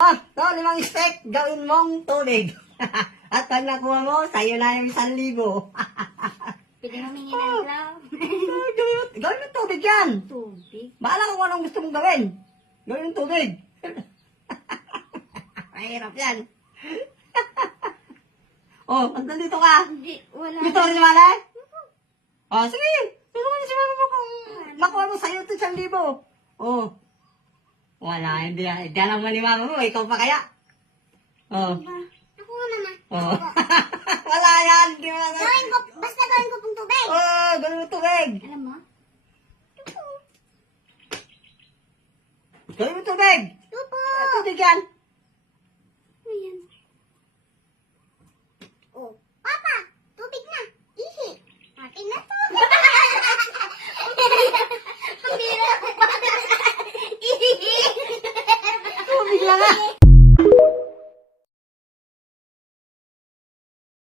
Ito, 5 step, gawin mong tubig. At pag nakuha mo, sa'yo na yung 1,000. Pwede humingi ng club. Gawin mong tubig yan. Tubig. Bahala kung anong gusto mong gawin. Gawin mong tubig. Mahirap yan. Oh, nandito ka. Hindi, wala. Dito rin si Mala? Oh, sige. Tulungan si Mala mo kung makuha mo sa'yo ito 1,000. Oh. Wala, hindi naman ni mama mo. Ikaw pa kaya? Oh. Ako nga mama. Oh. Wala yan. Hindi mo na. Gawin ko, basta gawin ko pong tubig. Oh, gawin mo tubig. Alam mo? Gawin mo tubig. Tupo. Tubig yan. Ayan. Oh, Papa, tubig na. Ihi. Akin na to. Ang bira. Ihi. Tubig lang ah.